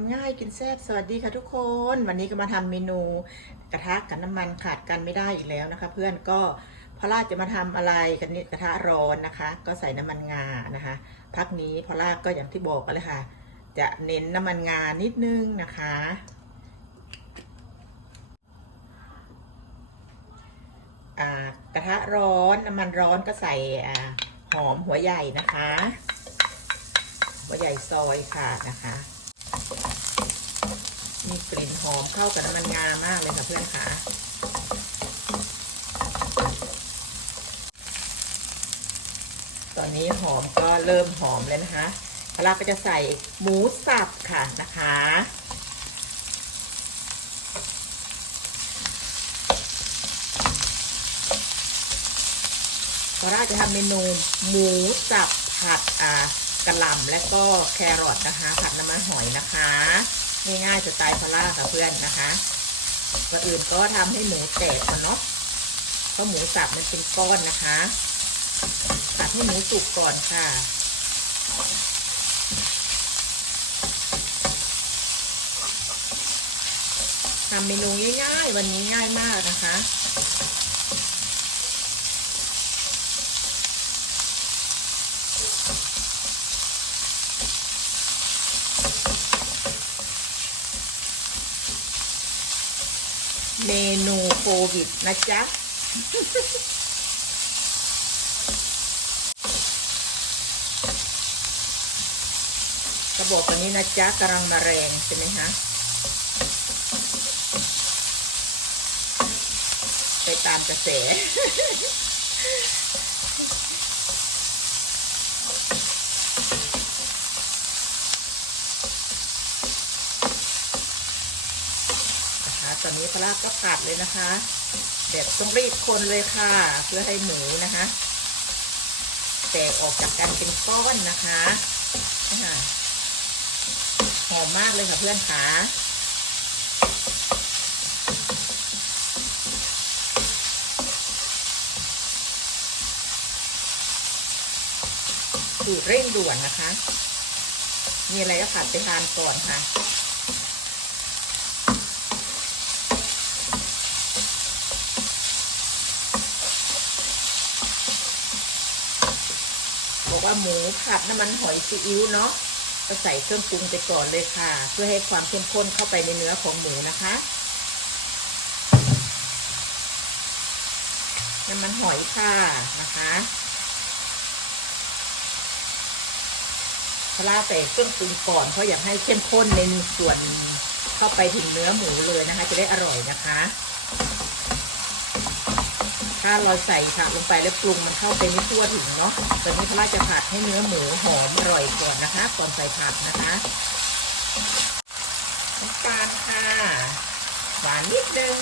ำง่ายกินแซ่บสวัสดีค่ะทุกคน วันนี้ก็มาทำเมนูกระทะกับน้ำมันขาดกันไม่ได้อีกแล้วนะคะ เพื่อนก็พอล่าจะมาทำอะไรกันนี่กระทะร้อนนะคะ ก็ใส่น้ำมันงานะคะพักนี้พอล่าก็อย่างที่บอกกันเลยค่ะ จะเน้นน้ำมันงานิดนึงนะคะ กระทะร้อนน้ำมันร้อนก็ใส่หอมหัวใหญ่นะคะ หัวใหญ่ซอยค่ะนะคะ กลิ่นหอมเข้ากับน้ำมันงามากเลยค่ะเพื่อนค่ะตอนนี้หอมก็เริ่มหอมแล้วนะคะเราก็จะใส่หมูสับค่ะนะคะพอราจะทำเมนูหมูสับผัดอ่ากระหล่ำและก็แครอทนะคะ ผัดน้ำมันหอยนะคะ ง่ายๆสไตล์พอล่าค่ะเพื่อนนะคะก่อนอื่นก็ทำให้หมูแตกก่อนเนาะเพราะหมูสับมันเป็นก้อนนะคะผัดให้หมูสุกก่อนค่ะทำเมนูง่ายๆ วันนี้ง่ายมากนะคะ มนูโควิดนะจ๊ะ กระบอกตัวนี้นะจ๊ะกำลังมาแรงใช่ไหมฮะไปตามกระแส นะคะต อนนี้พลาก็ผัดเลยนะคะแบบต้องรีบคนเลยค่ะ เพื่อให้หมูนะคะ แตกออกจากกันเป็นก้อนนะคะหอมมากเลยค่ะเพื่อนขาสูตรเร่งด่วนนะคะ มีอะไรก็ผัดไปทานก่อนค่ะ บอกว่าหมูผัดน้ำมันหอยซีอิ๊วเนาะก็ใส่เครื่องปรุงไปก่อนเลยค่ะ เพื่อให้ความเข้มข้นเข้าไปในเนื้อของหมูนะคะ น้ำมันหอยค่ะนะคะพลาใส่เครื่องปรุงก่อนเพราะอยากให้เข้มข้นในส่วนเข้าไปถึงเนื้อหมูเลยนะคะ จะได้อร่อยนะคะ ถ้าเราใส่ผักลงไปแล้วปรุงมันเข้าไปไม่ทั่วถึงเนาะตอนนี้พระราจะผัดให้เนื้อหมูหอมอร่อยก่อนนะคะ ก่อนใส่ผักนะคะน้ำตาลค่ะหวานนิดนึง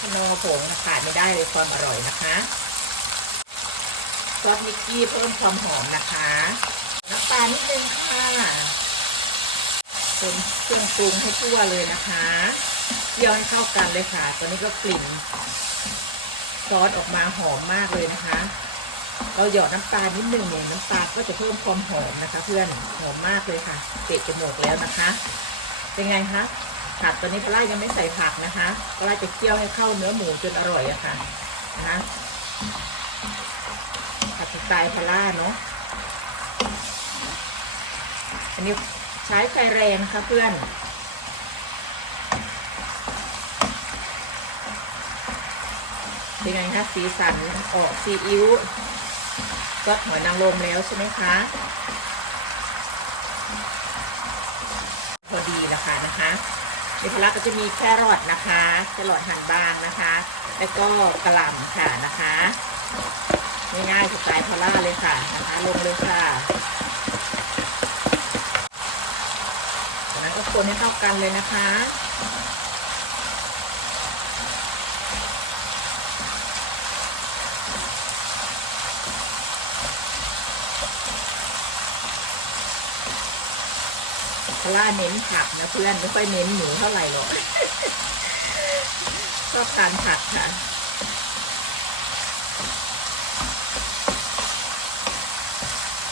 ขนมผงขาดไม่ได้เลยความอร่อยนะคะซอสมิกกี้เพิ่มความหอมนะคะน้ำตาลนิดนึงค่ะคนเครื่องปรุงให้ทั่วเลยนะคะเคี่ยวให้เข้ากันเลยค่ะ ตอนนี้ก็กลิ่น ซอสออกมาหอมมากเลยนะคะ เราหยอดน้ำตาลนิดนึงเนี่ยน้ำตาลก็จะเพิ่มความหอมนะคะ เพื่อนหอมมากเลยค่ะเตะจมูกแล้วนะคะ เป็นไงคะผักตัวนี้ปลาร่ายังไม่ใส่ผักนะคะปลาร่าจะเคี่ยวให้เข้าเนื้อหมูจนอร่อยอะค่ะนะคะผัดสไตล์ปลาร่าเนาะอันนี้ใช้ไฟแรงค่ะเพื่อน เป็นไงคะสีสันออกซีอิ๊วก็หอยนางรมแล้วใช่ไหมคะ พอดีแล้วค่ะนะคะในพลักก็จะมีแครอทนะคะแครอทหั่นบางนะคะ แล้วก็กระหล่ำค่ะนะคะง่ายๆสไตล์พอล่าเลยค่ะนะคะ ลงเลยค่ะจากนั้นก็คนให้เข้ากันเลยนะคะ พล่าเน้นผักนะเพื่อนไม่ค่อยเน้นหมูเท่าไหร่หรอกชอบทานผักค่ะ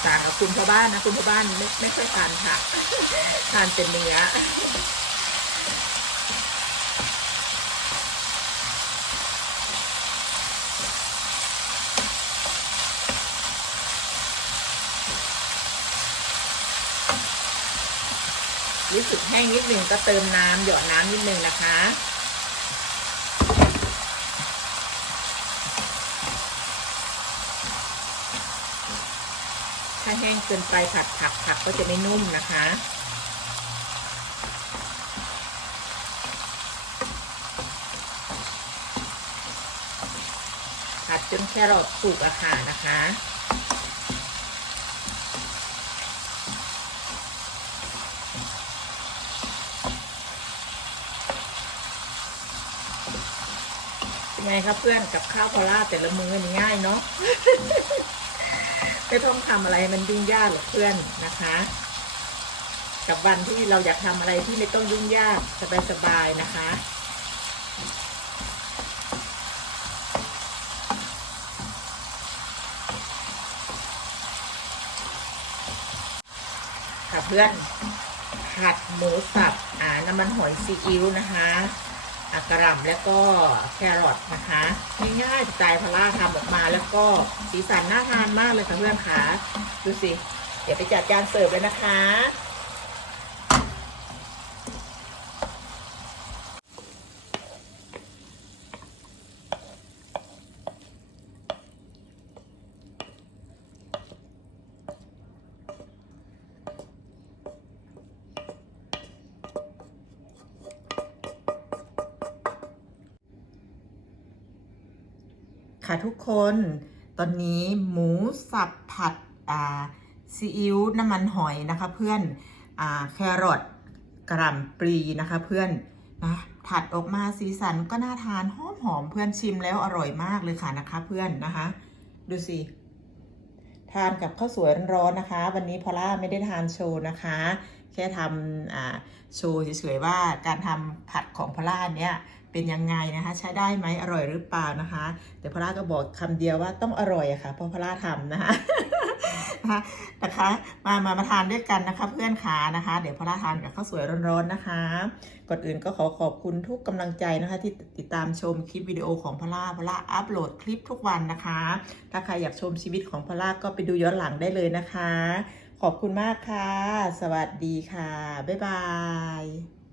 ต่างกับคุณพ่อบ้านนะคุณพ่อบ้านไม่ไม่ค่อยทานผักทานเป็นเนื้อ รู้สึกแห้งนิดนึงก็เติมน้ำหยอดน้ำนิดนึงนะคะ ถ้าแห้งเกินไปผัดผักผักก็จะไม่นุ่มนะคะผัดจนแครอทสุกอะค่ะนะคะ ไงครับเพื่อนกับข้าวพอล่าแต่ละมือนี่ง่ายเนาะไม่ต้องทำอะไรมันยุ่งยากหรอกเพื่อนนะคะ กับวันที่เราอยากทำอะไรที่ไม่ต้องยุ่งยากสบายๆนะคะค่ะเพื่อนผัดหมูสับอ่าน้ำมันหอยซีอิ๊วนะคะ อักระหล่ำแล้วก็แครอทนะคะง่ายๆสไตล์พาร่าทำออกมาแล้วก็สีสันน่าทานมากเลยค่ะเพื่อนค่ะดูสิ เดี๋ยวไปจัดจานเสิร์ฟเลยนะคะ ค่ะทุกคน ตอนนี้หมูสับผัดซีอิ๊วน้ำมันหอยนะคะเพื่อนอแครอทกระหล่ำปลีนะคะเพื่อนนะผัดออกมาสีสันก็น่าทานหอมหอมเพื่อนชิมแล้วอร่อยมากเลยค่ะนะคะเพื่อนนะคะ ดูสิ ทานกับข้าวสวยร้อนๆนะคะ วันนี้พอล่าไม่ได้ทานโชว์นะคะ แค่ทำโชว์เฉยๆว่าการทำผัดของพอล่าเนี้ยเป็นยังไงนะคะ ใช้ได้ไหมอร่อยหรือเปล่านะคะ แต่พอล่าก็บอกคำเดียวว่าต้องอร่อยอะค่ะเพราะพอล่าทำนะคะ นะคะนะคะมามามาทานด้วยกันนะคะเพื่อนขานะคะ เดี๋ยวพอล่าทานกับข้าวสวยร้อนๆนะคะก่อนอื่นก็ขอขอบคุณทุกกำลังใจนะคะ ที่ติดตามชมคลิปวิดีโอของพล่าพล่าอัปโหลดคลิปทุกวันนะคะ ถ้าใครอยากชมชีวิตของพล่าก็ไปดูย้อนหลังได้เลยนะคะ ขอบคุณมากค่ะ สวัสดีค่ะ บ๊ายบาย